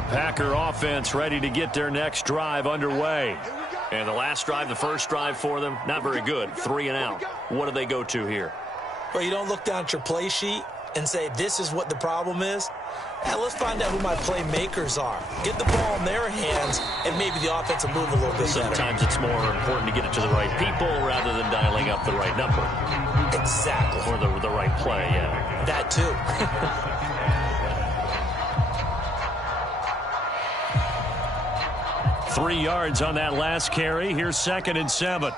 The Packer offense ready to get their next drive underway. And the last drive, the first drive for them, not very good. 3 and out. What do they go to here? Well, you don't look down at your play sheet and say, this is what the problem is. Let's find out who my playmakers are. Get the ball in their hands, and maybe the offense will move a little bit better. Sometimes it's more important to get it to the right people rather than dialing up the right number. Exactly. Or the right play, yeah. That too. 3 yards on that last carry. Here's 2nd and 7.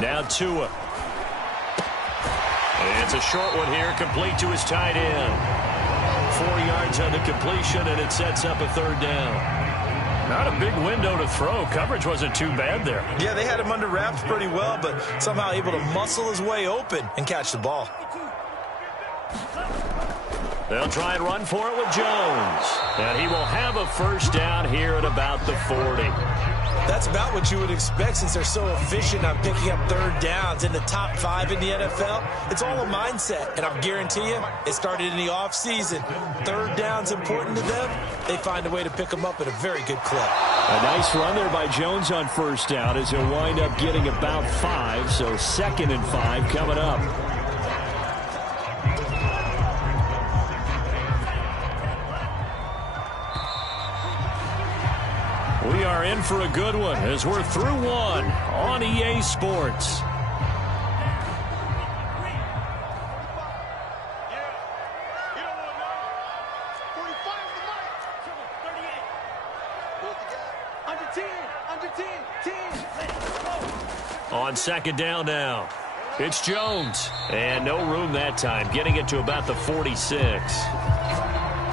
Now Tua. And it's a short one here, complete to his tight end. 4 yards on the completion, and it sets up a 3rd down. Not a big window to throw. Coverage wasn't too bad there. Yeah, they had him under wraps pretty well, but somehow able to muscle his way open and catch the ball. They'll try and run for it with Jones. And he will have a 1st down here at about the 40. That's about what you would expect since they're so efficient on picking up 3rd downs in the top 5 in the NFL. It's all a mindset, and I guarantee you it started in the offseason. 3rd down's important to them. They find a way to pick them up at a very good clip. A nice run there by Jones on 1st down as he'll wind up getting about 5, so 2nd and 5 coming up. We are in for a good one as we're through one on EA Sports. On 2nd down now. It's Jones. And no room that time, getting it to about the 46.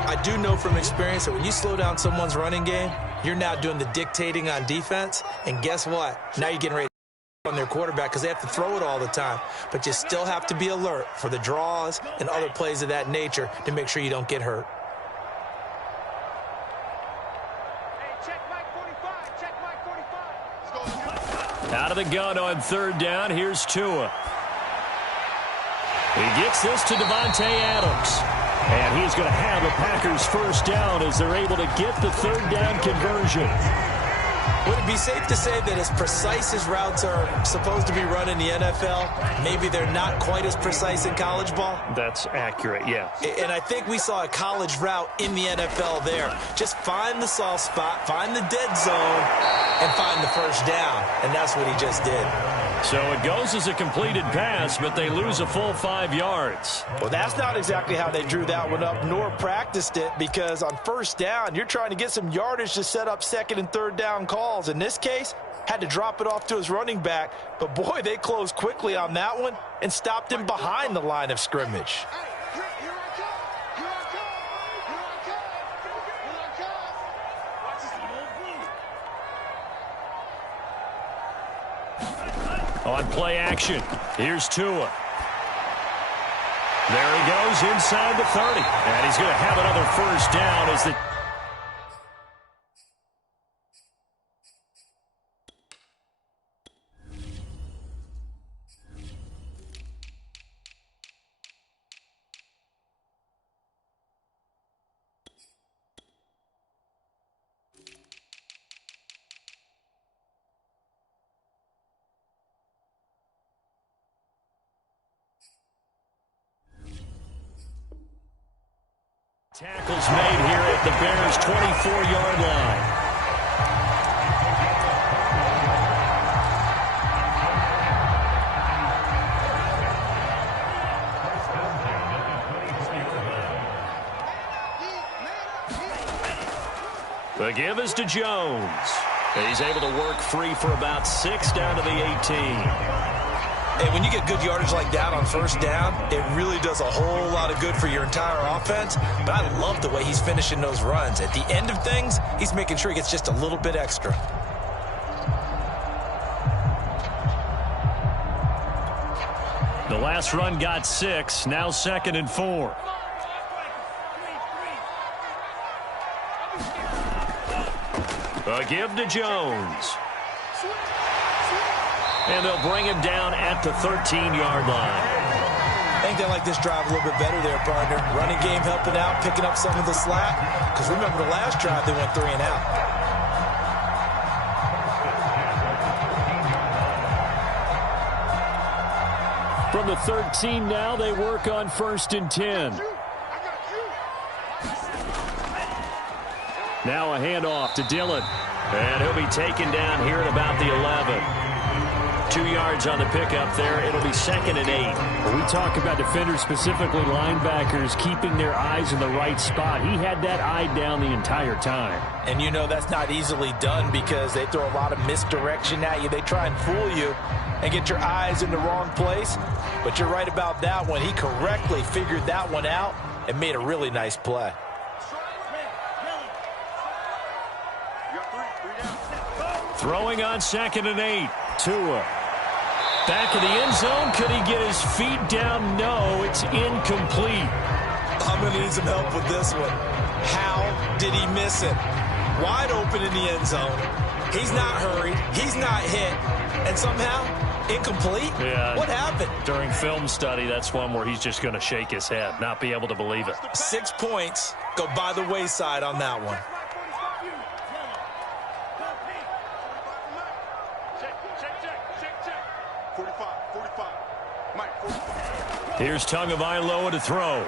I do know from experience that when you slow down someone's running game, you're now doing the dictating on defense, and guess what? Now you're getting ready to on their quarterback because they have to throw it all the time. But you still have to be alert for the draws and other plays of that nature to make sure you don't get hurt. Hey, check Mike 45. Check Mike 45. Out of the gun on 3rd down. Here's Tua. He gets this to Devontae Adams. And he's going to have a Packers 1st down as they're able to get the 3rd down conversion. Would it be safe to say that as precise as routes are supposed to be run in the NFL, maybe they're not quite as precise in college ball? That's accurate, yeah. And I think we saw a college route in the NFL there. Just find the soft spot, find the dead zone, and find the 1st down. And that's what he just did. So it goes as a completed pass, but they lose a full 5 yards. Well, that's not exactly how they drew that one up, nor practiced it, because on 1st down, you're trying to get some yardage to set up 2nd and 3rd down calls. In this case, had to drop it off to his running back, but boy, they closed quickly on that one and stopped him behind the line of scrimmage. On play action, here's Tua. There he goes inside the 30. And he's going to have another 1st down as the... Tackles made here at the Bears' 24-yard line. The give is to Jones. He's able to work free for about 6 down to the 18. And when you get good yardage like that on 1st down, it really does a whole lot of good for your entire offense. But I love the way he's finishing those runs. At the end of things, he's making sure he gets just a little bit extra. The last run got 6, now 2nd and 4. A give to Jones. And they'll bring him down at the 13-yard line. I think they like this drive a little bit better there, partner. Running game helping out, picking up some of the slack. Because remember the last drive, they went 3 and out. From the 13 now, they work on 1st and 10. Now a handoff to Dillon. And he'll be taken down here at about the 11. 2 yards on the pickup there. It'll be 2nd and 8. When we talk about defenders, specifically linebackers, keeping their eyes in the right spot, he had that eye down the entire time. And you know that's not easily done because they throw a lot of misdirection at you. They try and fool you and get your eyes in the wrong place. But you're right about that one. He correctly figured that one out and made a really nice play. Throwing on 2nd and 8. Tua. Back of the end zone. Could he get his feet down? No, it's incomplete. I'm going to need some help with this one. How did he miss it? Wide open in the end zone. He's not hurried. He's not hit. And somehow, incomplete? Yeah. What happened? During film study, that's one where he's just going to shake his head, not be able to believe it. 6 points go by the wayside on that one. Here's Tagovailoa to throw.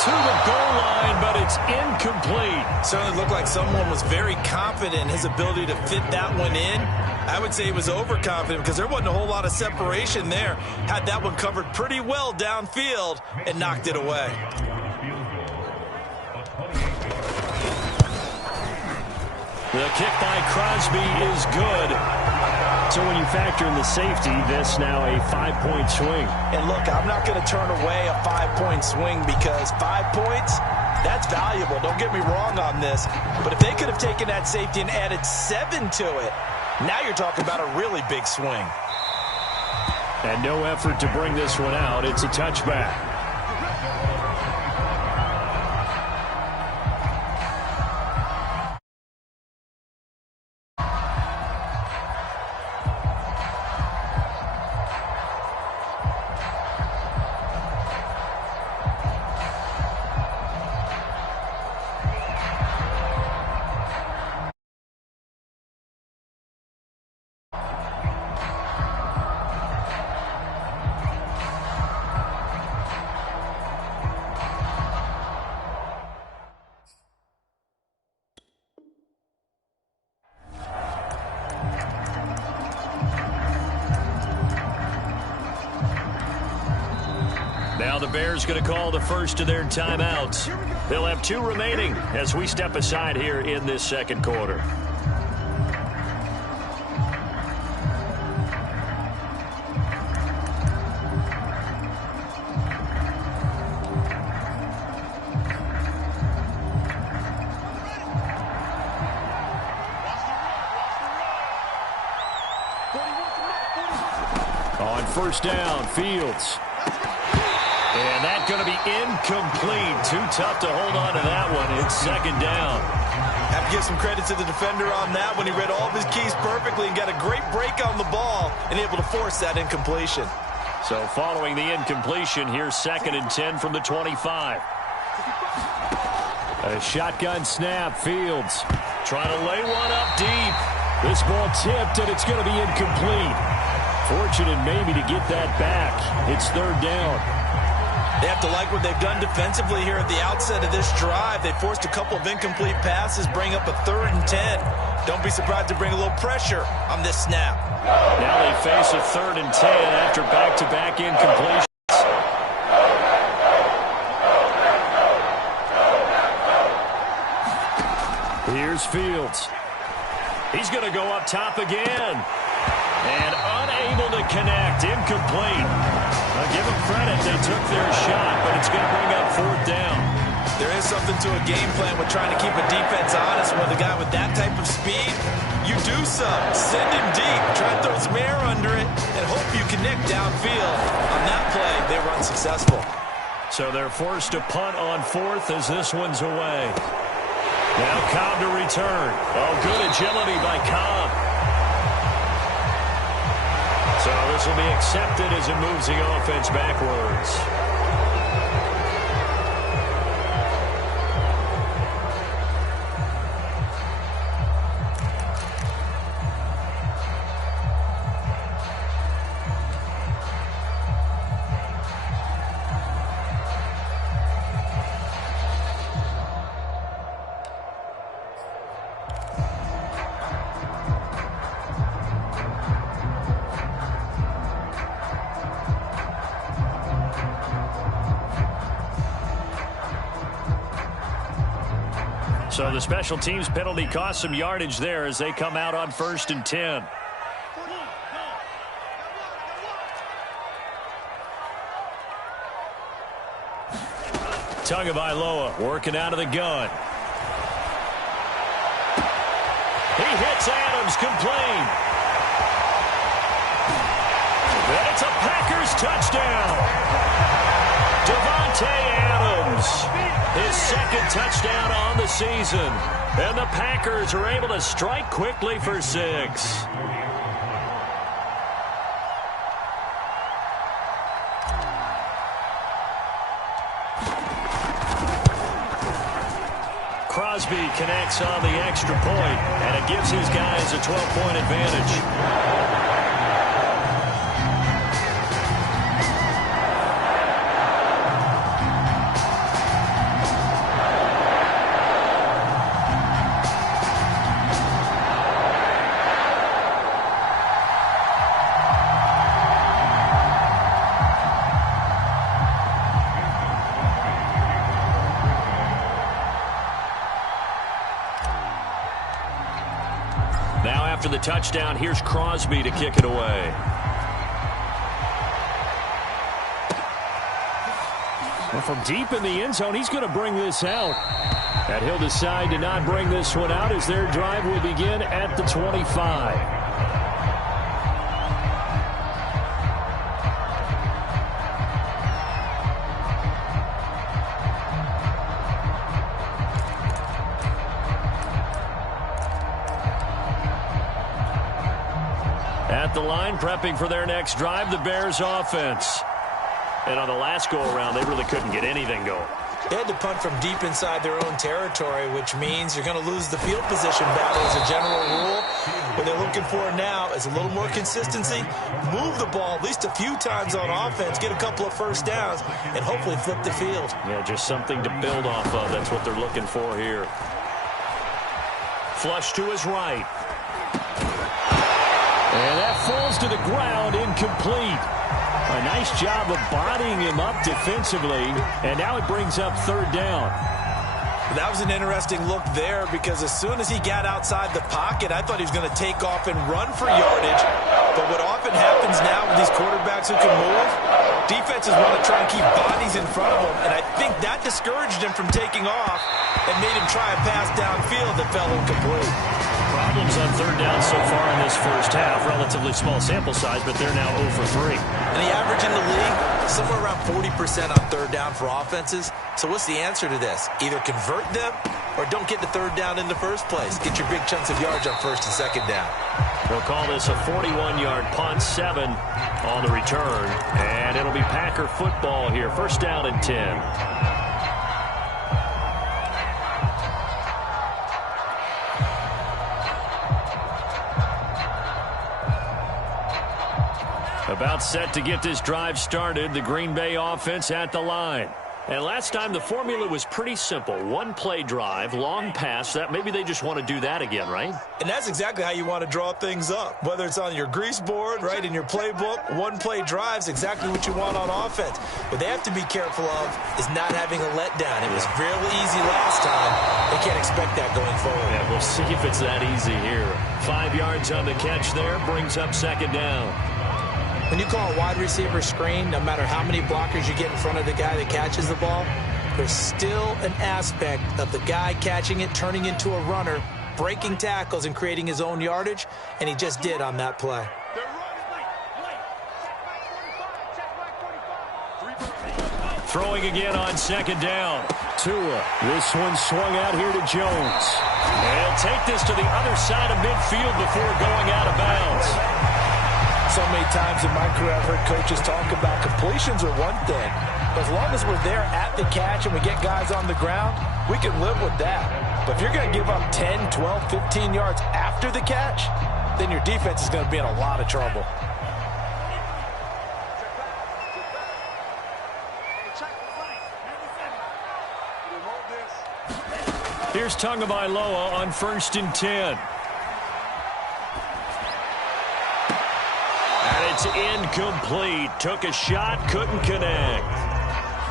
To the goal line, but it's incomplete. Certainly looked like someone was very confident in his ability to fit that one in. I would say he was overconfident because there wasn't a whole lot of separation there. Had that one covered pretty well downfield and knocked it away. The kick by Crosby is good. So when you factor in the safety, this now a 5-point swing. And look, I'm not going to turn away a 5-point swing because 5 points, that's valuable. Don't get me wrong on this. But if they could have taken that safety and added 7 to it, now you're talking about a really big swing. And no effort to bring this one out. It's a touchback. Now the Bears going to call the first of their timeouts. They'll have 2 remaining as we step aside here in this second quarter. On first down, Fields. And that's going to be incomplete. Too tough to hold on to that one. It's 2nd down. Have to give some credit to the defender on that when he read all of his keys perfectly and got a great break on the ball and able to force that incompletion. So following the incompletion, here's 2nd and 10 from the 25. A shotgun snap. Fields trying to lay one up deep. This ball tipped, and it's going to be incomplete. Fortunate maybe to get that back. It's 3rd down. They have to like what they've done defensively here at the outset of this drive. They forced a couple of incomplete passes, bring up a 3rd and 10. Don't be surprised to bring a little pressure on this snap. Now they face a 3rd and 10 after back-to-back incompletions. Here's Fields. He's going to go up top again. And unable to connect. Incomplete. I'll give them credit. They took their shot, but it's going to bring up 4th down. There is something to a game plan with trying to keep a defense honest. With a guy with that type of speed, you do so. Send him deep. Try to throw some air under it and hope you connect downfield. On that play, they run successful. So they're forced to punt on 4th as this one's away. Now Cobb to return. Oh, good agility by Cobb. this will be accepted as it moves the offense backwards. So the special teams penalty cost some yardage there as they come out on 1st and 10. Tagovailoa working out of the gun. He hits Adams, complete. And it's a Packers touchdown. Davante Adams, his second touchdown on the season. And the Packers are able to strike quickly for 6. Crosby connects on the extra point, and it gives his guys a 12-point advantage. After the touchdown, here's Crosby to kick it away. Well, from deep in the end zone, he's going to bring this out. And he'll decide to not bring this one out as their drive will begin at the 25. At the line, prepping for their next drive, the Bears offense. And on the last go-around, they really couldn't get anything going. They had to punt from deep inside their own territory, which means you're going to lose the field position battle as a general rule. What they're looking for now is a little more consistency, move the ball at least a few times on offense, get a couple of first downs, and hopefully flip the field. Yeah, just something to build off of. That's what they're looking for here. Flush to his right. And that falls to the ground, incomplete. A nice job of bodying him up defensively, and now it brings up 3rd down. That was an interesting look there because as soon as he got outside the pocket, I thought he was going to take off and run for yardage. But what often happens now with these quarterbacks who can move, defenses want to try and keep bodies in front of them, and I think that discouraged him from taking off and made him try a pass downfield that fell incomplete. Problems on 3rd down so far in this first half. Relatively small sample size, but they're now 0 for 3. And the average in the league, somewhere around 40% on 3rd down for offenses. So what's the answer to this? Either convert them or don't get to 3rd down in the first place. Get your big chunks of yards on 1st and 2nd down. They'll call this a 41-yard punt, 7 on the return. And it'll be Packer football here. 1st down and 10. About set to get this drive started, the Green Bay offense at the line. And last time the formula was pretty simple. 1-play drive, long pass. That maybe they just want to do that again, right? And that's exactly how you want to draw things up. Whether it's on your grease board, right, in your playbook, 1-play drive's exactly what you want on offense. What they have to be careful of is not having a letdown. It was really easy last time. They can't expect that going forward. Yeah, we'll see if it's that easy here. 5 yards on the catch there, brings up 2nd down. When you call a wide receiver screen, no matter how many blockers you get in front of the guy that catches the ball, there's still an aspect of the guy catching it, turning into a runner, breaking tackles and creating his own yardage, and he just did on that play. Throwing again on 2nd down. Tua, this one swung out here to Jones. They'll take this to the other side of midfield before going out of bounds. So many times in my career I've heard coaches talk about completions are one thing, but as long as we're there at the catch and we get guys on the ground, we can live with that. But if you're going to give up 10, 12, 15 yards after the catch, then your defense is going to be in a lot of trouble. Here's Tagovailoa on 1st and 10. And it's incomplete. Took a shot, couldn't connect.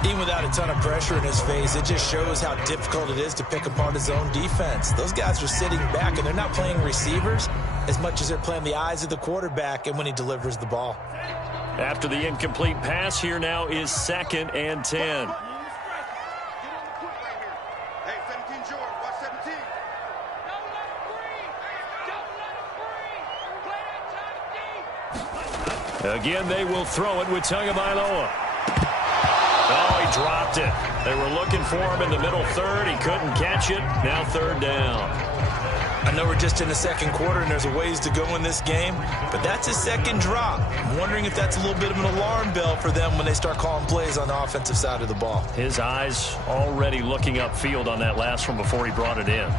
Even without a ton of pressure in his face, it just shows how difficult it is to pick apart his own defense. Those guys are sitting back, and they're not playing receivers as much as they're playing the eyes of the quarterback and when he delivers the ball. After the incomplete pass, here now is 2nd and 10. Again, they will throw it with Tagovailoa. Oh, he dropped it. They were looking for him in the middle third. He couldn't catch it. Now 3rd down. I know we're just in the 2nd quarter and there's a ways to go in this game, but that's his 2nd drop. I'm wondering if that's a little bit of an alarm bell for them when they start calling plays on the offensive side of the ball. His eyes already looking upfield on that last one before he brought it in.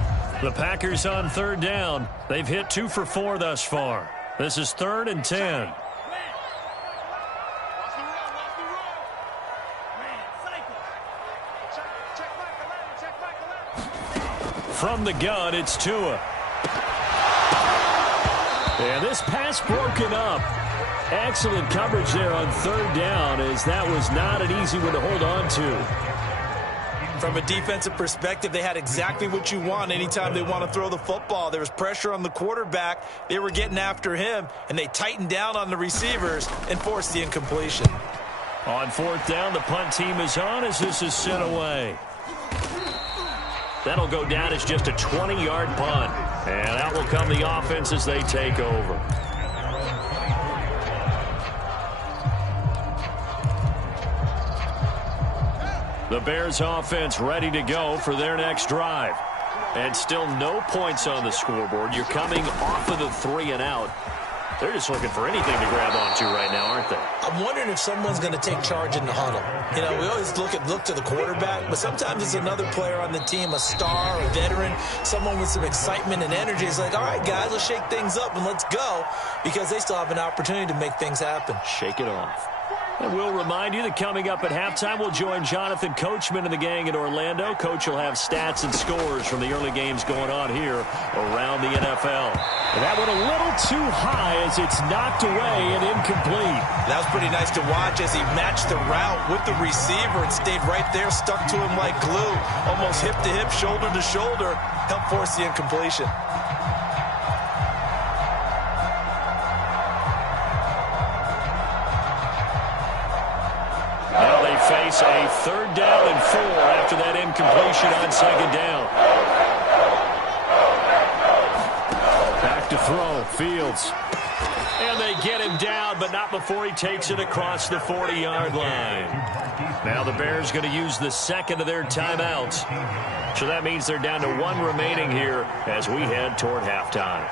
The Packers on 3rd down. They've hit 2 for 4 thus far. This is 3rd and 10. From the gun, it's Tua. And this pass broken up. Excellent coverage there on 3rd down, as that was not an easy one to hold on to. From a defensive perspective, they had exactly what you want anytime they want to throw the football. There was pressure on the quarterback. They were getting after him, and they tightened down on the receivers and forced the incompletion. On 4th down, the punt team is on as this is sent away. That'll go down as just a 20-yard punt. And out will come the offense as they take over. The Bears offense ready to go for their next drive. And still no points on the scoreboard. You're coming off of the 3 and out. They're just looking for anything to grab onto right now, aren't they? I'm wondering if someone's going to take charge in the huddle. You know, we always look to the quarterback, but sometimes it's another player on the team, a star, a veteran, someone with some excitement and energy. It's like, all right, guys, let's shake things up and let's go, because they still have an opportunity to make things happen. Shake it off. And we'll remind you that coming up at halftime, we'll join Jonathan Coachman and the gang in Orlando. Coach will have stats and scores from the early games going on here around the NFL. And that went a little too high as it's knocked away and incomplete. That was pretty nice to watch as he matched the route with the receiver and stayed right there, stuck to him like glue, almost hip to hip, shoulder to shoulder, helped force the incompletion. Now they face a 3rd down and 4 after that incompletion on 2nd down. Back to throw, Fields. And they get him down, but not before he takes it across the 40-yard line. Now the Bears going to use the 2nd of their timeouts. So that means they're down to 1 remaining here as we head toward halftime.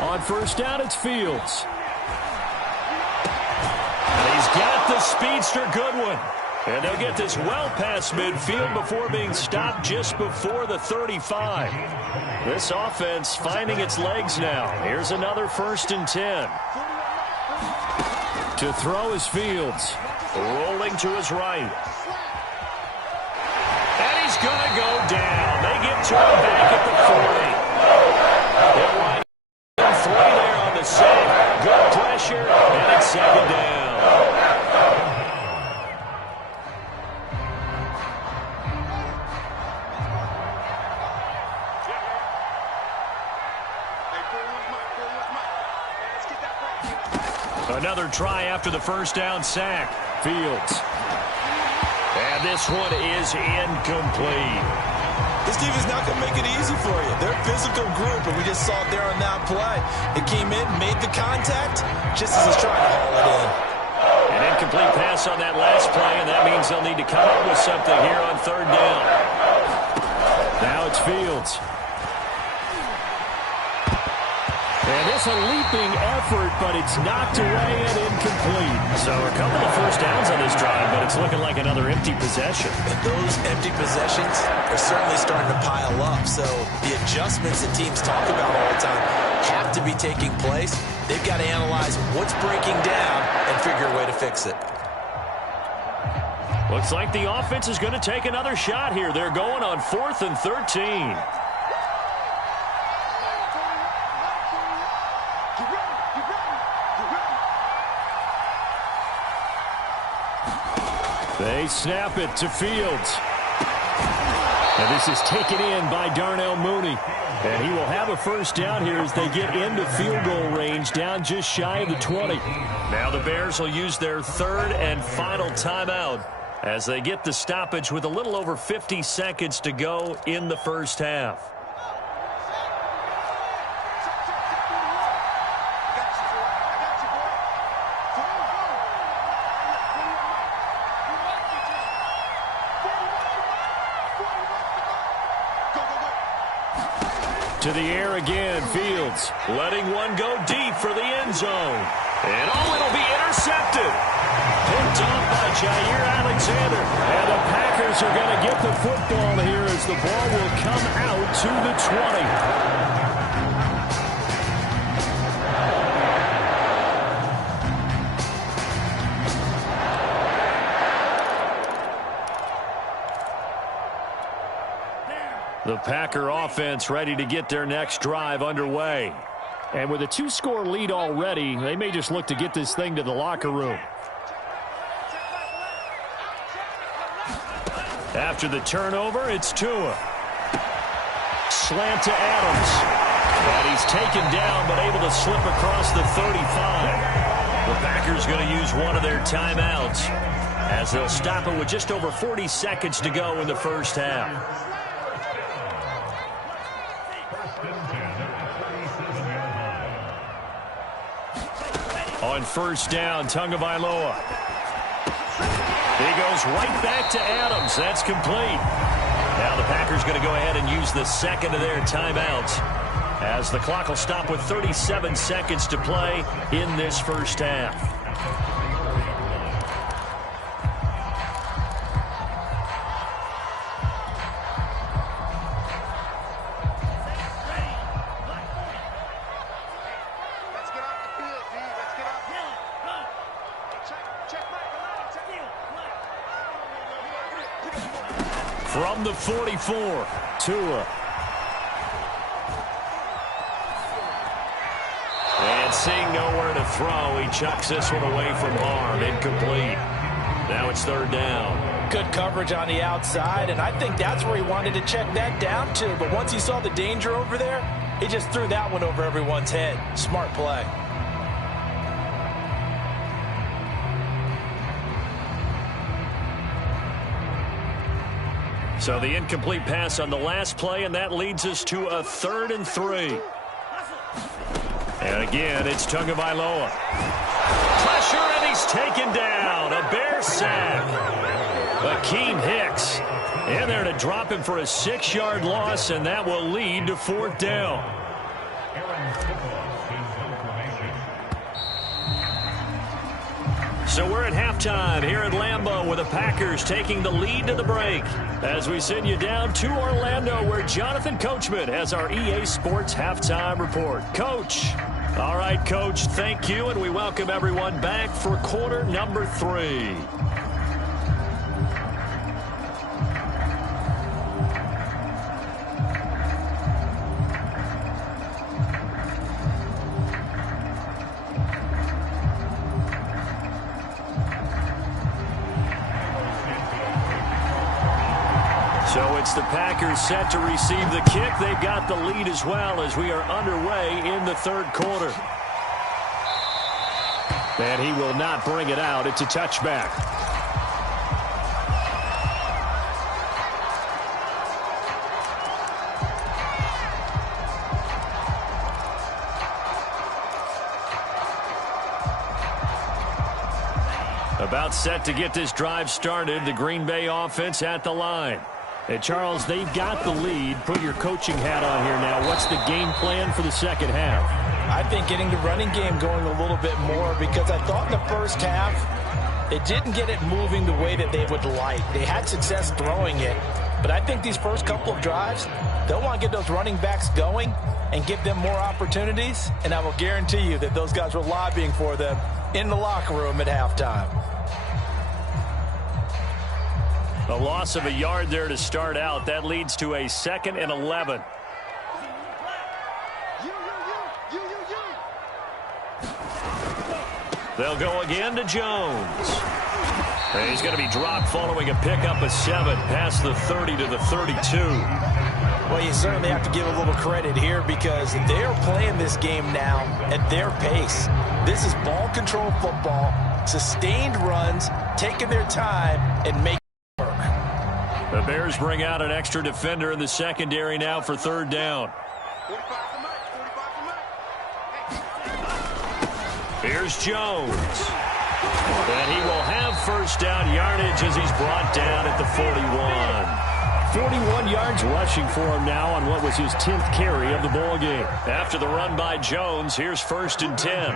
On 1st down, it's Fields. And he's got the speedster Goodwin. And they'll get this well past midfield before being stopped just before the 35. This offense finding its legs now. Here's another 1st and 10. To throw is Fields. Rolling to his right. And he's going to go down. They get to him back at the 40. They'll line up 3 there on the save. Good pressure, and it's 2nd down. Another try after the 1st down sack. Fields. And this one is incomplete. This team is not going to make it easy for you. They're a physical group, and we just saw it there on that play. They came in, made the contact, just as he's trying to haul it in. An incomplete pass on that last play, and that means they'll need to come up with something here on 3rd down. Now It's Fields. And it's a leaping effort, but it's knocked away and incomplete. So a couple of first downs on this drive, but it's looking like another empty possession. And those empty possessions are certainly starting to pile up. So the adjustments that teams talk about all the time have to be taking place. They've got to analyze what's breaking down and figure a way to fix it. Looks like the offense is going to take another shot here. They're going on 4th and 13. They snap it to Fields. And this is taken in by Darnell Mooney. And he will have a first down here as they get into field goal range, down just shy of the 20. Now the Bears will use their third and final timeout as they get the stoppage with a little over 50 seconds to go in the first half. To the air again, Fields letting one go deep for the end zone. And it'll be intercepted. Picked off by Jair Alexander. And the Packers are going to get the football here as the ball will come out to the 20. The Packer offense ready to get their next drive underway. And with a 2-score lead already, they may just look to get this thing to the locker room. After the turnover, it's Tua. Slant to Adams. And he's taken down, but able to slip across the 35. The Packers going to use one of their timeouts as they'll stop it with just over 40 seconds to go in the first half. On first down, Tagovailoa. He goes right back to Adams. That's complete. Now the Packers going to go ahead and use the second of their timeouts as the clock will stop with 37 seconds to play in this first half. From the 44, Tua. And seeing nowhere to throw, he chucks this one away from harm. Incomplete. Now it's third down. Good coverage on the outside, and I think that's where he wanted to check that down to. But once he saw the danger over there, he just threw that one over everyone's head. Smart play. So the incomplete pass on the last play, and that leads us to a 3rd and 3. And again, it's Tagovailoa. Pressure, and he's taken down. A Bear sack. Akeem Hicks in there to drop him for a 6-yard loss, and that will lead to 4th down. So we're at halftime here at Lambeau with the Packers taking the lead to the break as we send you down to Orlando where Jonathan Coachman has our EA Sports Halftime Report. Coach. All right, Coach, thank you, and we welcome everyone back for quarter number 3. So it's the Packers set to receive the kick. They've got the lead as well as we are underway in the third quarter. And he will not bring it out. It's a touchback. About set to get this drive started. The Green Bay offense at the line. And Charles, they've got the lead. Put your coaching hat on here now. What's the game plan for the second half? I think getting the running game going a little bit more, because I thought in the first half it didn't get it moving the way that they would like. They had success throwing it, but I think these first couple of drives, they'll want to get those running backs going and give them more opportunities, and I will guarantee you that those guys were lobbying for them in the locker room at halftime. A loss of a yard there to start out. That leads to a 2nd and 11. They'll go again to Jones. And he's going to be dropped following a pickup of 7 past the 30 to the 32. Well, you certainly have to give a little credit here, because they're playing this game now at their pace. This is ball control football, sustained runs, taking their time, and making it work. The Bears bring out an extra defender in the secondary now for 3rd down. Here's Jones. And he will have 1st down yardage as he's brought down at the 41. 41 yards rushing for him now on what was his 10th carry of the ball game. After the run by Jones, here's 1st and 10.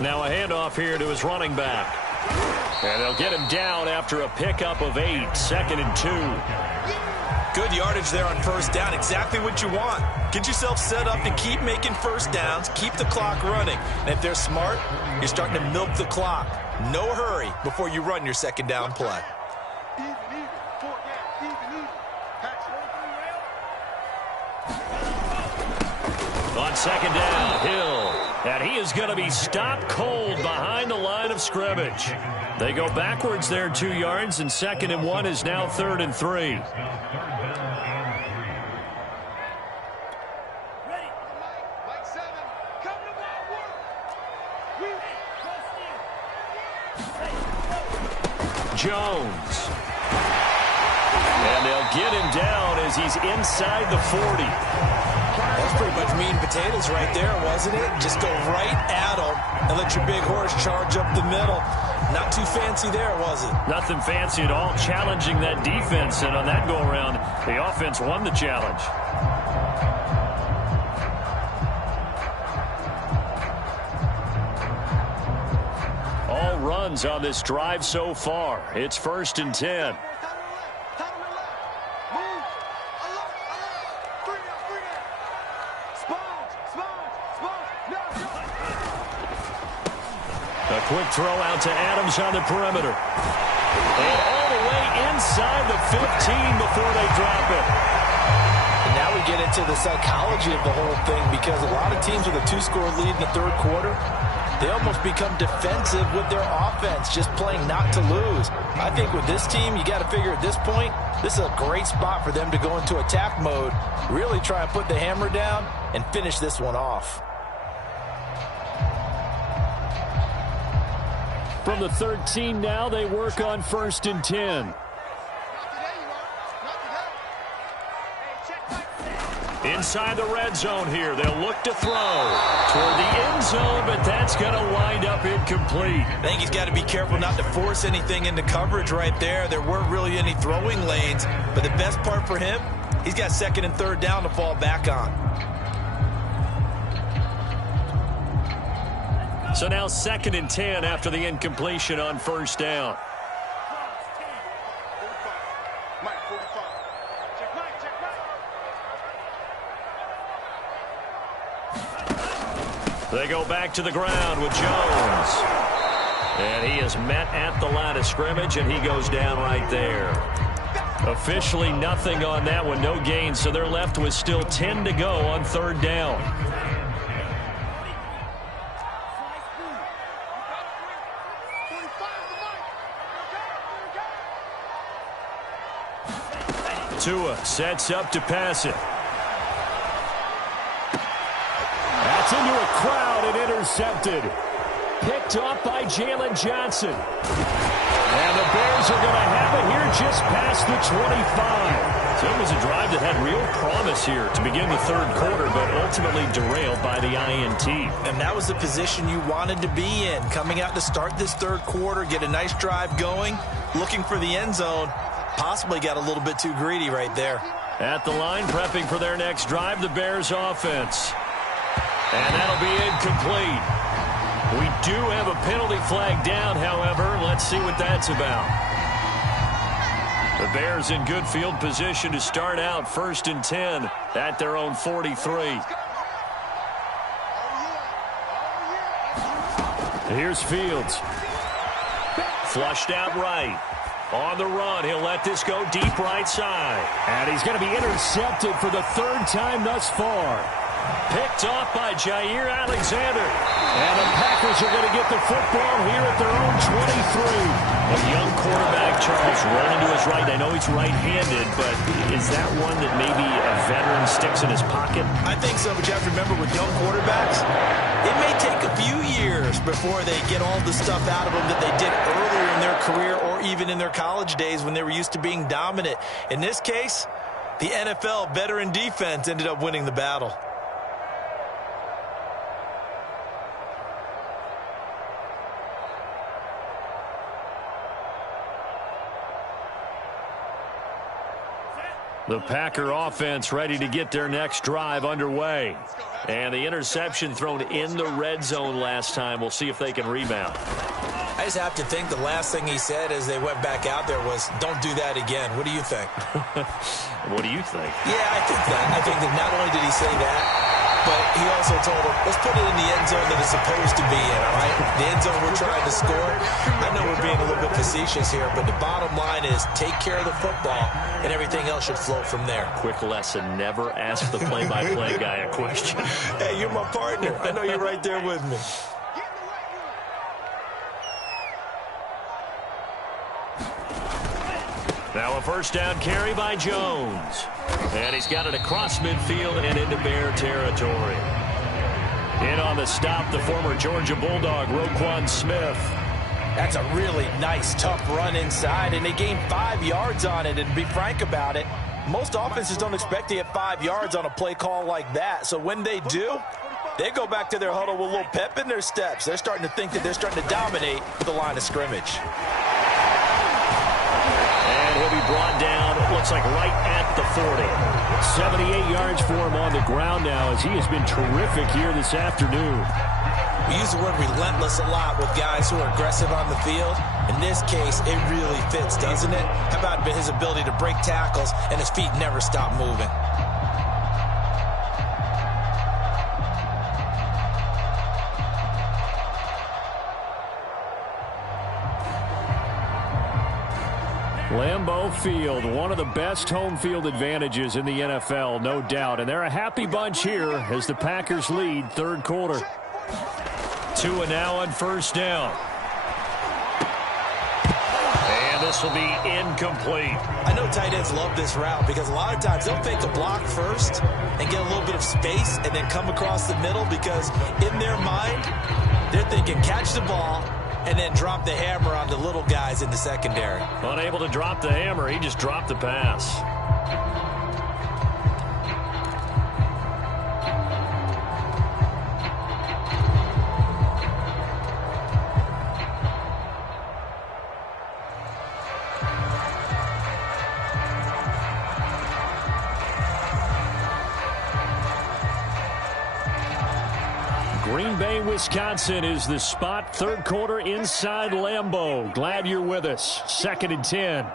Now a handoff here to his running back. And they'll get him down after a pickup of 8, 2nd and 2. Good yardage there on 1st down. Exactly what you want. Get yourself set up to keep making 1st downs, keep the clock running. And if they're smart, you're starting to milk the clock. No hurry before you run your 2nd down play. On 2nd down, Hill. And he is going to be stopped cold behind the line of scrimmage. They go backwards there 2 yards, and 2nd and 1 is now 3rd and 3. Jones. And they'll get him down as he's inside the 40. That's pretty much meat and potatoes right there, wasn't it? Just go right at them and let your big horse charge up the middle. Not too fancy there, was it? Nothing fancy at all, challenging that defense. And on that go-around, the offense won the challenge. All runs on this drive so far. It's 1st and 10. A quick throw out to Adams on the perimeter. And all the way inside the 15 before they drop it. And now we get into the psychology of the whole thing, because a lot of teams with a 2-score lead in the 3rd quarter, they almost become defensive with their offense, just playing not to lose. I think with this team, you got to figure at this point, this is a great spot for them to go into attack mode, really try and put the hammer down and finish this one off. From the 13 now, they work on 1st and 10. Inside the red zone here. They'll look to throw toward the end zone, but that's going to wind up incomplete. I think he's got to be careful not to force anything into coverage right there. There weren't really any throwing lanes, but the best part for him, he's got 2nd and 3rd down to fall back on. So now 2nd and 10 after the incompletion on 1st down. They go back to the ground with Jones. And he is met at the line of scrimmage, and he goes down right there. Officially nothing on that one, no gain, so they're left with still 10 to go on 3rd down. Tua sets up to pass it. That's into a crowd and intercepted. Picked off by Jalen Johnson. And the Bears are going to have it here just past the 25. So it was a drive that had real promise here to begin the third quarter, but ultimately derailed by the INT. And that was the position you wanted to be in, coming out to start this third quarter, get a nice drive going, looking for the end zone. Possibly got a little bit too greedy right there. At the line, prepping for their next drive, the Bears offense. And that'll be incomplete. We do have a penalty flag down, however. Let's see what that's about. The Bears in good field position to start out 1st and 10 at their own 43. Here's Fields. Flushed out right. On the run, he'll let this go deep right side. And he's going to be intercepted for the third time thus far. Picked off by Jair Alexander. And the Packers are going to get the football here at their own 23. A young quarterback, Charles, rolling to his right. I know he's right-handed, but is that one that maybe a veteran sticks in his pocket? I think so, but you have to remember with young quarterbacks, it may take a few years before they get all the stuff out of them that they did earlier in their career or even in their college days when they were used to being dominant. In this case, the NFL veteran defense ended up winning the battle. The Packer offense ready to get their next drive underway. And the interception thrown in the red zone last time. We'll see if they can rebound. I just have to think the last thing he said as they went back out there was, don't do that again. What do you think? What do you think? Yeah, I think that. I think that not only did he say that, but he also told him, let's put it in the end zone that it's supposed to be in, all right? The end zone we're trying to score. I know we're being a little bit facetious here, but the bottom line is take care of the football, and everything else should flow from there. Quick lesson, never ask the play-by-play guy a question. Hey, you're my partner. I know you're right there with me. Now a first down carry by Jones. And he's got it across midfield and into Bear territory. In on the stop, the former Georgia Bulldog, Roquan Smith. That's a really nice, tough run inside, and they gained 5 yards on it. And to be frank about it, most offenses don't expect to get 5 yards on a play call like that. So when they do, they go back to their huddle with a little pep in their steps. They're starting to think that they're starting to dominate the line of scrimmage. And he'll be brought down, it looks like right at the 40. 78 yards for him on the ground now as he has been terrific here this afternoon. We use the word relentless a lot with guys who are aggressive on the field. In this case, it really fits, doesn't it? How about his ability to break tackles and his feet never stop moving? Lambeau Field, one of the best home field advantages in the NFL, no doubt. And they're a happy bunch here as the Packers lead third quarter. Tua now on first down. And this will be incomplete. I know tight ends love this route because a lot of times they'll fake a block first and get a little bit of space and then come across the middle because in their mind, they're thinking catch the ball and then drop the hammer on the little guys in the secondary. Unable to drop the hammer, he just dropped the pass. Green Bay, Wisconsin is the spot. Third quarter inside Lambeau. Glad you're with us. 2nd and 10.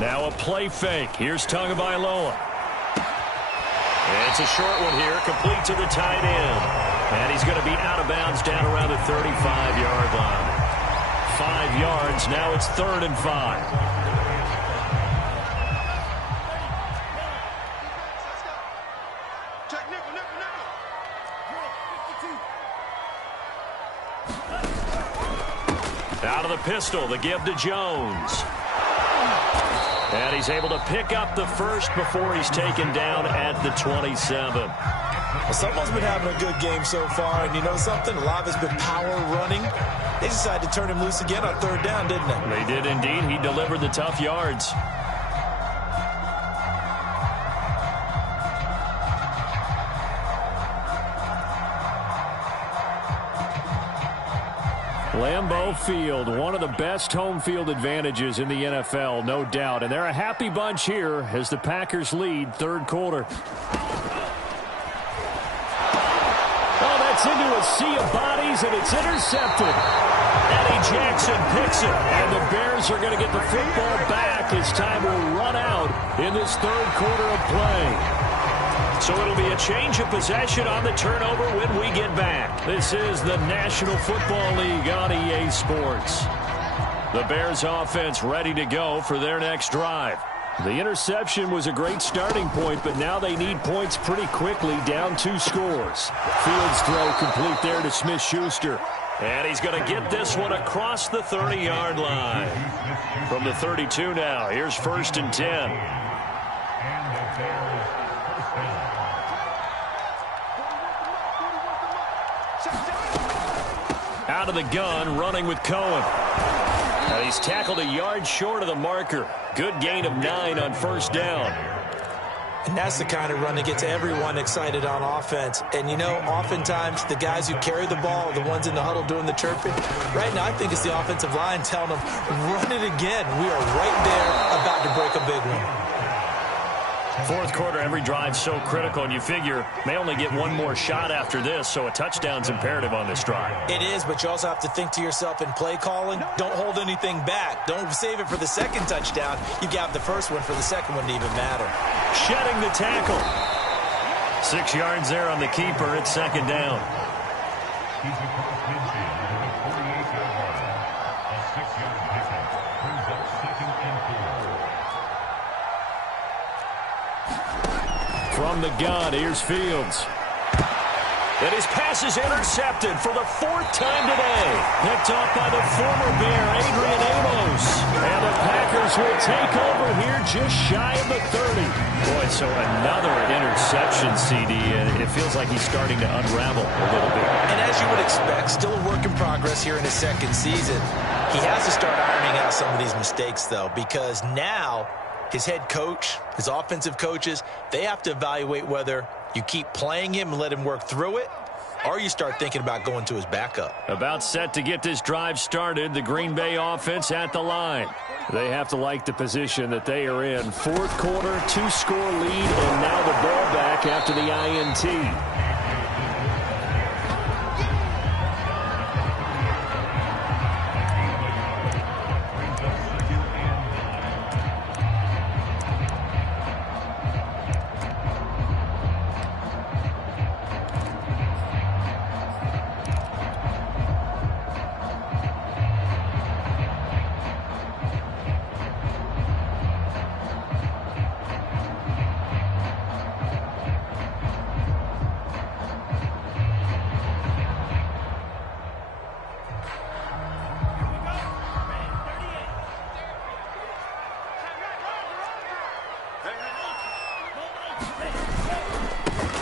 Now a play fake. Here's Tagovailoa. It's a short one here, complete to the tight end. And he's going to be out of bounds down around the 35-yard line. 5 yards, now it's 3rd and 5. Out of the pistol, the give to Jones. And he's able to pick up the first before he's taken down at the 27. Well, someone's been having a good game so far, and you know something? A lot of it's been power running. They decided to turn him loose again on third down, didn't they? They did indeed. He delivered the tough yards. Lambeau Field, one of the best home field advantages in the NFL, no doubt. And they're a happy bunch here as the Packers lead third quarter. Oh, that's into a sea of bodies, and it's intercepted. Eddie Jackson picks it, and the Bears are going to get the football back as time will run out in this third quarter of play. So it'll be a change of possession on the turnover when we get back. This is the National Football League on EA Sports. The Bears offense ready to go for their next drive. The interception was a great starting point, but now they need points pretty quickly, down 2 scores. Fields throw complete there to Smith-Schuster. And he's going to get this one across the 30-yard line. From the 32 now, here's 1st and 10. Out of the gun, running with Cohen. And he's tackled a yard short of the marker. Good gain of 9 on 1st down. And that's the kind of run that gets everyone excited on offense. And, you know, oftentimes the guys who carry the ball are the ones in the huddle doing the chirping. Right now, I think it's the offensive line telling them, run it again. We are right there about to break a big one. Fourth quarter, every drive so critical, and you figure may only get one more shot after this, so a touchdown's imperative on this drive. It is, but you also have to think to yourself in play calling, don't hold anything back. Don't save it for the second touchdown. You got the first one for the second one to even matter. Shedding the tackle. 6 yards there on the keeper. It's 2nd down. From the gun, here's Fields. And his pass is intercepted for the 4th time today. Picked off by the former Bear, Adrian Amos. And the Packers will take over here just shy of the 30. Boy, so another interception, CD, and it feels like he's starting to unravel a little bit. And as you would expect, still a work in progress here in his 2nd season. He has to start ironing out some of these mistakes, though, because now his head coach, his offensive coaches, they have to evaluate whether you keep playing him and let him work through it, or you start thinking about going to his backup. About set to get this drive started, the Green Bay offense at the line. They have to like the position that they are in. 4th quarter, 2-score lead, and now the ball back after the INT.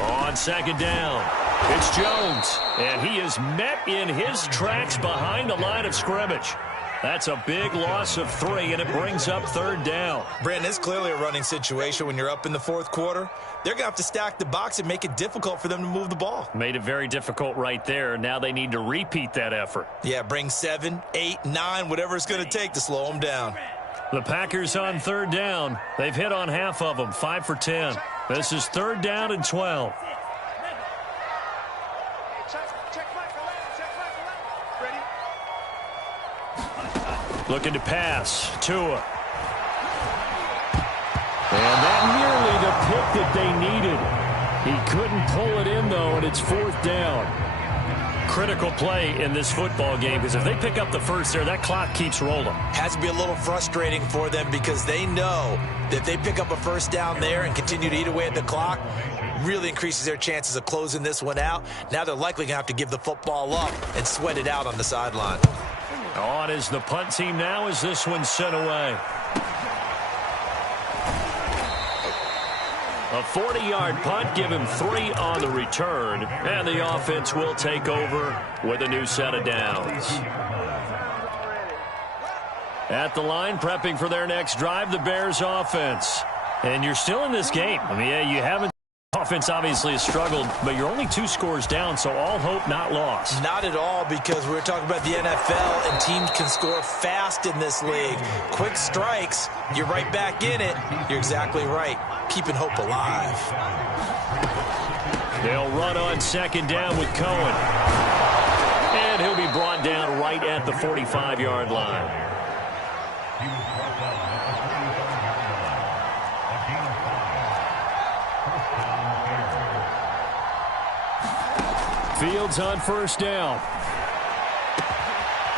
On 2nd down, it's Jones, and he is met in his tracks behind the line of scrimmage. That's a big loss of 3, and it brings up 3rd down. Brandon, it's clearly a running situation when you're up in the 4th quarter. They're going to have to stack the box and make it difficult for them to move the ball. Made it very difficult right there. Now they need to repeat that effort. Yeah, bring 7, 8, 9, whatever it's going to take to slow them down. The Packers on 3rd down. They've hit on half of them, 5 for 10. This is 3rd down and 12. Looking to pass. Tua. And that nearly the pick that they needed. He couldn't pull it in, though, and it's 4th down. Critical play in this football game, because if they pick up the first there, that clock keeps rolling. Has to be a little frustrating for them because they know that if they pick up a 1st down there and continue to eat away at the clock, really increases their chances of closing this one out. Now they're likely going to have to give the football up and sweat it out on the sideline. On is the punt team now as this one's sent away. A 40-yard punt, give him 3 on the return, and the offense will take over with a new set of downs. At the line, prepping for their next drive, the Bears offense. And you're still in this game. I mean, yeah, you haven't. Offense obviously has struggled, but you're only 2 scores down, so all hope not lost. Not at all, because we're talking about the NFL, and teams can score fast in this league. Quick strikes, you're right back in it. You're exactly right. Keeping hope alive. They'll run on second down with Cohen. And he'll be brought down right at the 45-yard line. Fields on first down.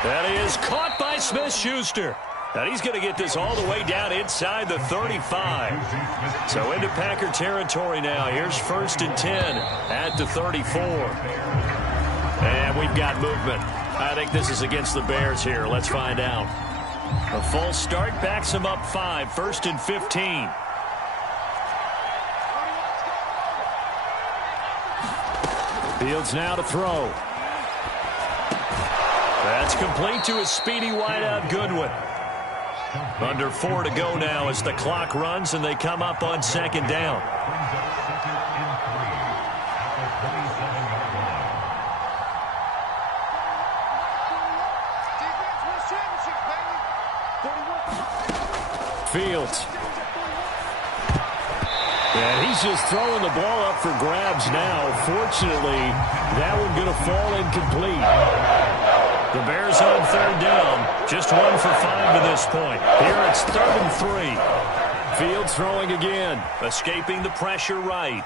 That is caught by Smith-Schuster. And he's going to get this all the way down inside the 35. So into Packer territory now. Here's first and 10 at the 34. And we've got movement. I think this is against the Bears here. Let's find out. A false start backs him up 5. First and 15. Fields now to throw. That's complete to a speedy wideout Goodwin. Under 4 to go now as the clock runs and they come up on second down. Fields. And he's just throwing the ball up for grabs now. Fortunately, that one going to fall incomplete. The Bears on third down. Just 1 for 5 to this point. Here it's 3rd and 3. Fields throwing again. Escaping the pressure right.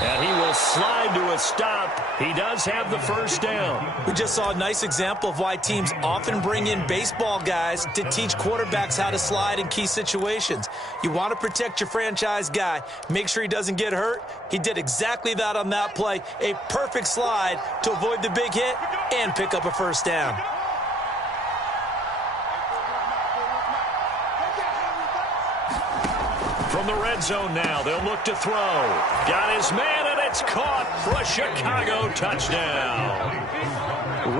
And he will slide to a stop. He does have the first down. We just saw a nice example of why teams often bring in baseball guys to teach quarterbacks how to slide in key situations. You want to protect your franchise guy. Make sure he doesn't get hurt. He did exactly that on that play. A perfect slide to avoid the big hit and pick up a first down. From the red zone now, they'll look to throw. Got his man, and it's caught for a Chicago touchdown.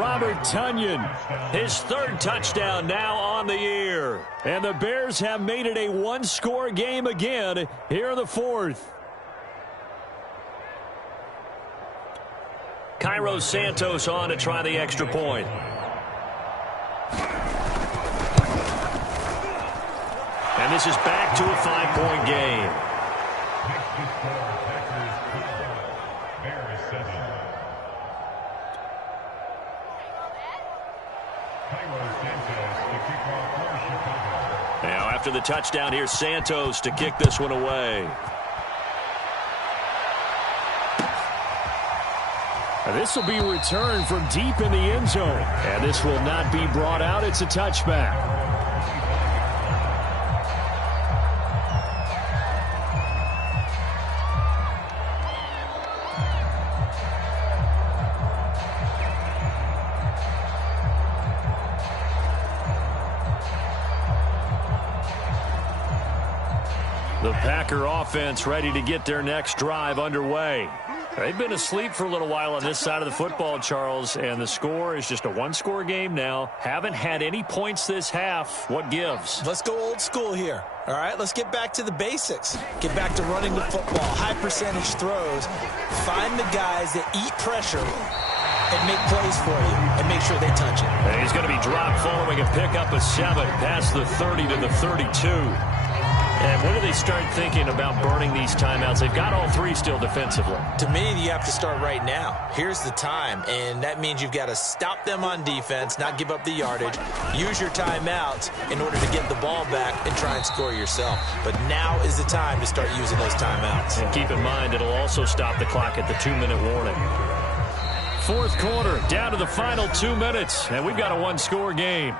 Robert Tonyan, his 3rd touchdown now on the year. And the Bears have made it a 1-score game again here in the 4th. Cairo Santos on to try the extra point. And this is back to a 5-point game. Now after the touchdown, here's Santos to kick this one away. And this will be returned from deep in the end zone. And this will not be brought out. It's a touchback. The Packer offense ready to get their next drive underway. They've been asleep for a little while on this side of the football, Charles, and the score is just a 1-score game now. Haven't had any points this half. What gives? Let's go old school here. All right, let's get back to the basics. Get back to running the football, high percentage throws. Find the guys that eat pressure and make plays for you and make sure they touch it. And he's going to be dropped following a pickup of 7 past the 30 to the 32. And when do they start thinking about burning these timeouts? They've got all 3 still defensively. To me, you have to start right now. Here's the time, and that means you've got to stop them on defense, not give up the yardage, use your timeouts in order to get the ball back and try and score yourself. But now is the time to start using those timeouts. And keep in mind, it'll also stop the clock at the 2-minute warning. 4th quarter, down to the final 2 minutes, and we've got a 1-score game.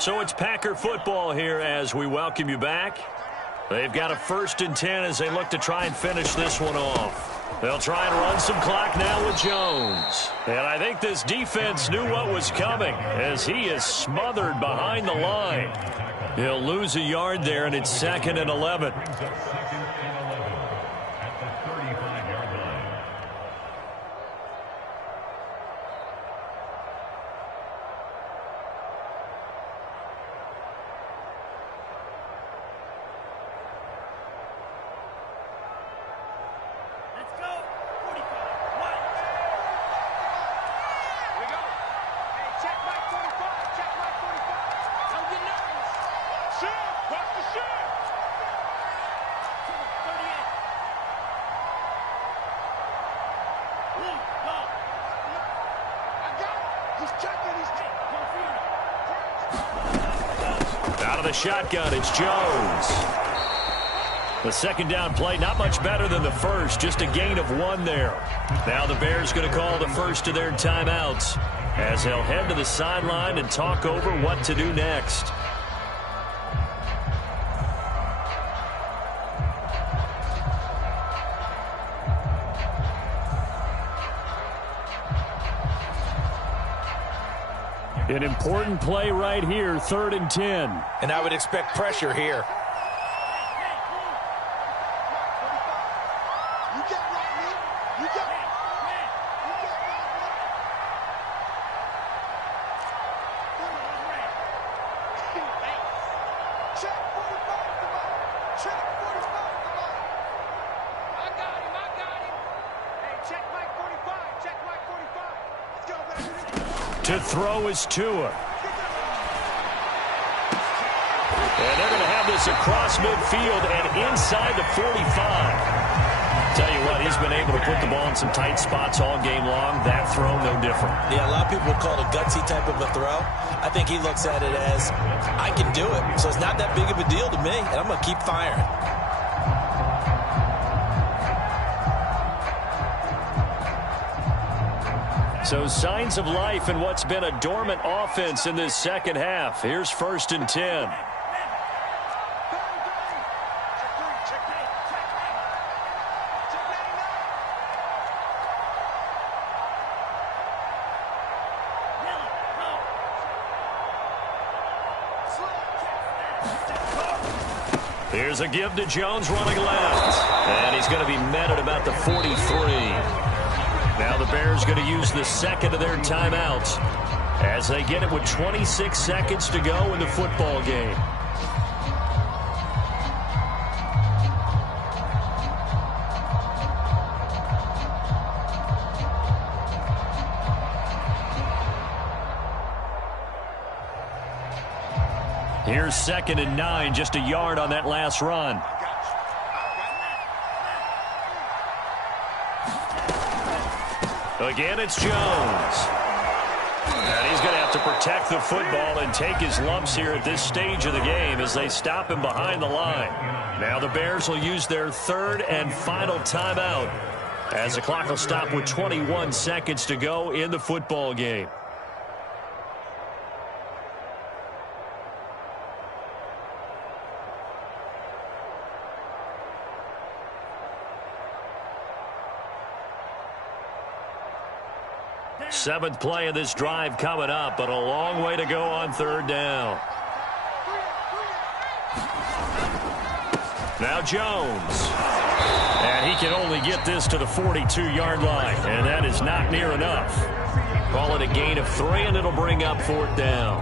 So it's Packer football here as we welcome you back. They've got a 1st and 10 as they look to try and finish this one off. They'll try and run some clock now with Jones. And I think this defense knew what was coming as he is smothered behind the line. He'll lose a yard there, and it's 2nd and 11. Out of the shotgun, it's Jones. The 2nd down play, not much better than the first, just a gain of 1 there. Now the Bears going to call the first of their timeouts as they'll head to the sideline and talk over what to do next. An important play right here, 3rd and 10. And I would expect pressure here. To throw is Tua. And they're going to have this across midfield and inside the 45. Tell you what, he's been able to put the ball in some tight spots all game long. That throw, no different. Yeah, a lot of people call it a gutsy type of a throw. I think he looks at it as, I can do it. So it's not that big of a deal to me, and I'm going to keep firing. So signs of life in what's been a dormant offense in this 2nd half. Here's 1st and 10. Here's a give to Jones running left. And he's going to be met at about the 43. Now the Bears going to use the 2nd of their timeouts as they get it with 26 seconds to go in the football game. Here's 2nd and 9, just a yard on that last run. Again, it's Jones. And he's going to have to protect the football and take his lumps here at this stage of the game as they stop him behind the line. Now the Bears will use their 3rd and final timeout as the clock will stop with 21 seconds to go in the football game. Seventh play of this drive coming up, but a long way to go on 3rd down. Now Jones. And he can only get this to the 42-yard line, and that is not near enough. Call it a gain of 3, and it'll bring up 4th down.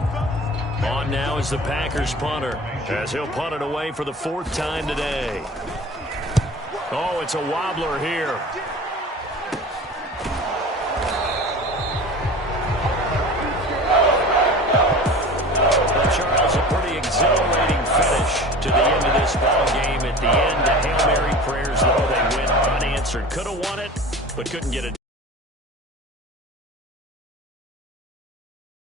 On now is the Packers punter, as he'll punt it away for the 4th time today. Oh, it's a wobbler here. Charles, a pretty exhilarating finish to the end of this ball game. At the end, the Hail Mary prayers, though, they went unanswered. Could have won it, but couldn't get it done.